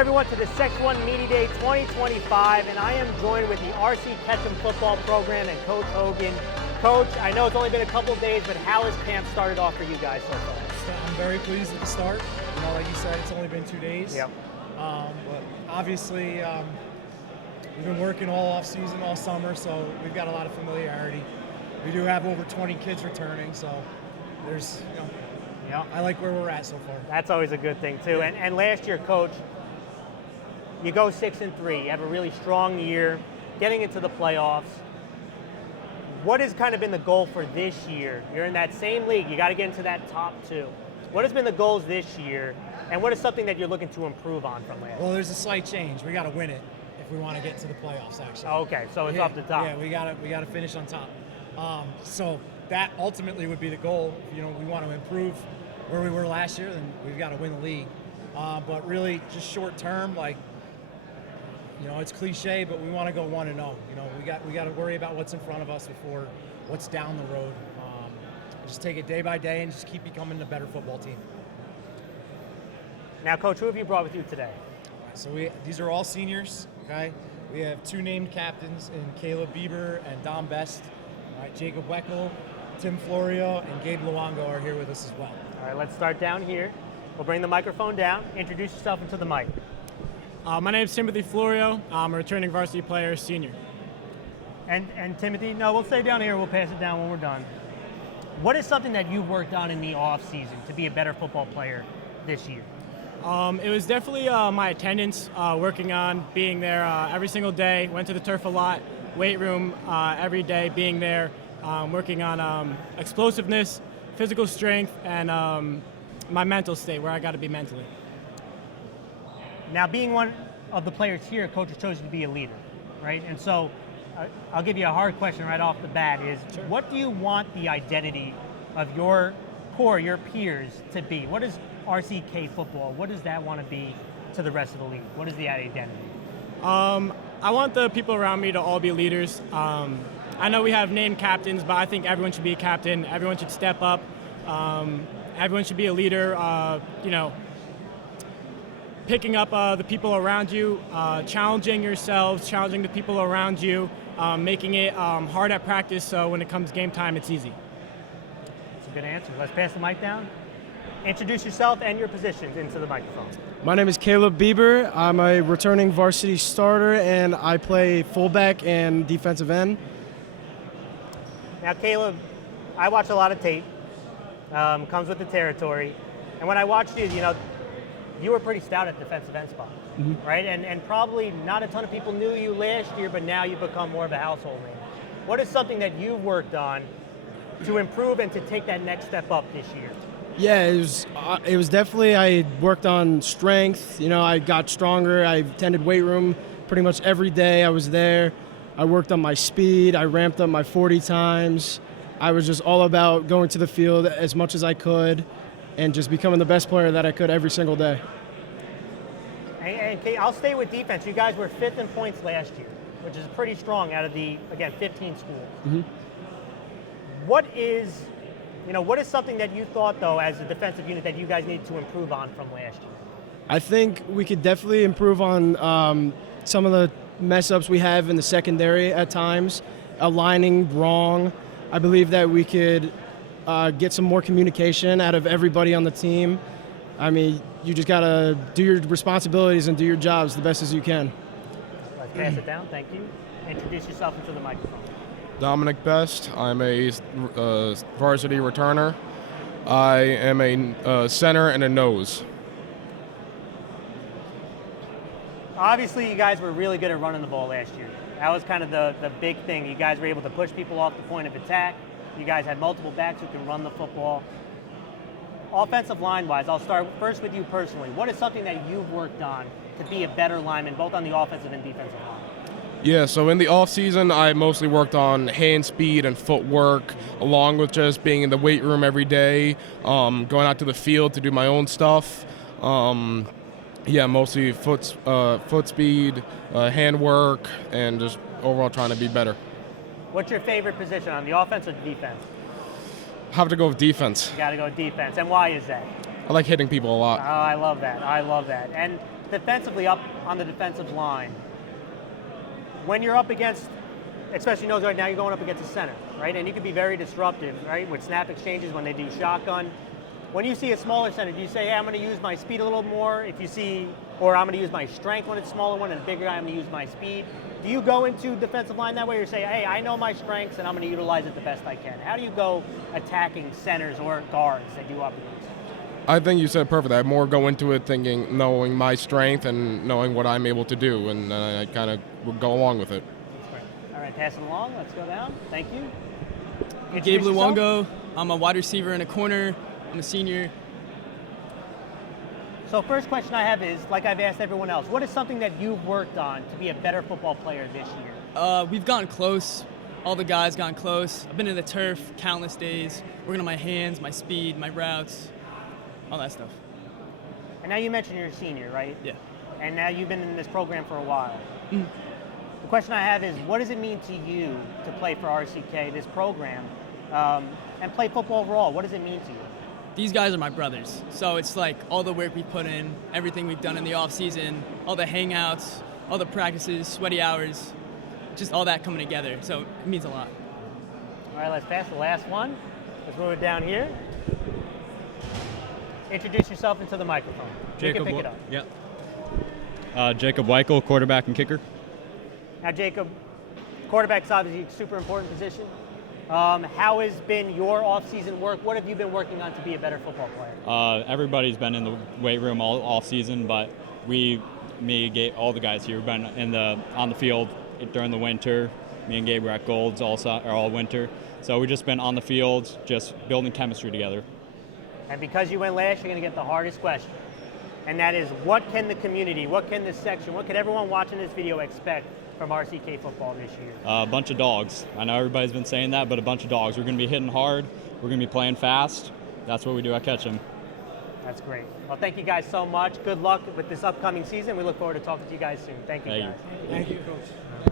everyone to the Sex 1 Media Day 2025, and I am joined with the RC Ketcham football program and Coach Hogan. Coach, I know it's only been a couple of days, but how has camp started off for you guys so far? I'm very pleased with the start. You know, like you said, it's only been 2 days. Yep. But obviously, we've been working all off season, all summer, so we've got a lot of familiarity. We do have over 20 kids returning, so there's, you know, yeah, I like where we're at so far. That's always a good thing too. And last year, Coach, you go 6-3. You have a really strong year, getting into the playoffs. What has kind of been the goal for this year? You're in that same league. You got to get into that top two. What has been the goals this year, and what is something that you're looking to improve on from last year? Well, there's a slight change. We got to win it if we want to get to the playoffs. Actually. Okay, so it's up the top. Yeah, we got to finish on top. So that ultimately would be the goal. You know, we want to improve where we were last year, then we've got to win the league. But really, just short term, like, you know, it's cliche, but we want to go 1-0. You know, we got to worry about what's in front of us before what's down the road. Just take it day by day and just keep becoming a better football team. Now, Coach, who have you brought with you today? So these are all seniors. Okay, we have 2 named captains in Caleb Bieber and Dom Best. All right, Jacob Weckel, Tim Florio, and Gabe Luongo are here with us as well. All right, let's start down here. We'll bring the microphone down. Introduce yourself into the mic. My name is Timothy Florio. I'm a returning varsity player, senior. And Timothy, no, we'll stay down here. We'll pass it down when we're done. What is something that you've worked on in the off season to be a better football player this year? It was definitely my attendance, working on being there every single day. Went to the turf a lot, weight room every day, being there, working on explosiveness, physical strength, and my mental state, where I got to be mentally. Now, being one of the players here, Coach has chosen to be a leader, right? And so I'll give you a hard question right off the bat is, Sure. What do you want the identity of your core, your peers, to be? What is RCK football? What does that want to be to the rest of the league? What is the identity? I want the people around me to all be leaders. I know we have named captains, but I think everyone should be a captain. Everyone should step up. Everyone should be a leader. You know, picking up the people around you, challenging yourselves, challenging the people around you, making it hard at practice so when it comes game time, it's easy. That's a good answer. Let's pass the mic down. Introduce yourself and your positions into the microphone. My name is Caleb Bieber. I'm a returning varsity starter, and I play fullback and defensive end. Now, Caleb, I watch a lot of tape. Comes with the territory. And when I watched you, you know, you were pretty stout at defensive end spot, right? And probably not a ton of people knew you last year, but now you've become more of a household name. What is something that you've worked on to improve and to take that next step up this year? Yeah, it was definitely, I worked on strength. You know, I got stronger. I attended weight room pretty much every day I was there. I worked on my speed. I ramped up my 40 times. I was just all about going to the field as much as I could and just becoming the best player that I could every single day. And Kate, I'll stay with defense. You guys were 5th in points last year, which is pretty strong out of the, again, 15 schools. What is something that you thought, though, as a defensive unit that you guys need to improve on from last year? I think we could definitely improve on some of the mess-ups we have in the secondary at times, aligning wrong. I believe that we could get some more communication out of everybody on the team. I mean, you just got to do your responsibilities and do your jobs the best as you can. Let's pass it down. Thank you. Introduce yourself into the microphone. Dominic Best. I'm a varsity returner. I am a center and a nose. Obviously, you guys were really good at running the ball last year. That was kind of the big thing. You guys were able to push people off the point of attack. You guys had multiple backs who can run the football. Offensive line-wise, I'll start first with you personally. What is something that you've worked on to be a better lineman, both on the offensive and defensive line? Yeah, so in the off-season, I mostly worked on hand speed and footwork, along with just being in the weight room every day, going out to the field to do my own stuff. Yeah, mostly foot speed, hand work, and just overall trying to be better. What's your favorite position on the offense or the defense? Have to go with defense. You got to go defense. And why is that? I like hitting people a lot. Oh, I love that. I love that. And defensively up on the defensive line, when you're up against, especially knows right now you're going up against a center, right? And you can be very disruptive, right? With snap exchanges when they do shotgun. When you see a smaller center, do you say, hey, I'm going to use my speed a little more? If you see, or I'm going to use my strength when it's smaller one, and a bigger guy, I'm going to use my speed. Do you go into defensive line that way, or say, hey, I know my strengths and I'm going to utilize it the best I can? How do you go attacking centers or guards that you up against? I think you said perfect. I more go into it thinking, knowing my strength and knowing what I'm able to do, and I kind of go along with it. All right, passing along. Let's go down. Thank you. Gabe Introduce yourself. Luongo. I'm a wide receiver in a corner. I'm a senior. So first question I have is, like I've asked everyone else, what is something that you've worked on to be a better football player this year? We've gotten close. All the guys gotten close. I've been in the turf countless days, working on my hands, my speed, my routes, all that stuff. And now you mentioned you're a senior, right? Yeah. And now you've been in this program for a while. Mm. The question I have is, what does it mean to you to play for RCK, this program, and play football overall? What does it mean to you? These guys are my brothers. So it's like all the work we put in, everything we've done in the off season, all the hangouts, all the practices, sweaty hours, just all that coming together. So it means a lot. All right, let's pass the last one. Let's move it down here. Introduce yourself into the microphone. You can pick it up. Yeah. Jacob Weichel, quarterback and kicker. Now, Jacob, quarterback's obviously a super important position. How has been your off-season work? What have you been working on to be a better football player? Everybody's been in the weight room all season, but all the guys here have been on the field during the winter. Me and Gabe were at Golds all winter. So we've just been on the field, just building chemistry together. And because you went last, you're going to get the hardest question. And that is, what can the community, what can this section, what can everyone watching this video expect from RCK football this year? A bunch of dogs. I know everybody's been saying that, but a bunch of dogs. We're going to be hitting hard. We're going to be playing fast. That's what we do at Ketcham. That's great. Well, thank you guys so much. Good luck with this upcoming season. We look forward to talking to you guys soon. Thank you, Thank guys. you. Thank you, Coach.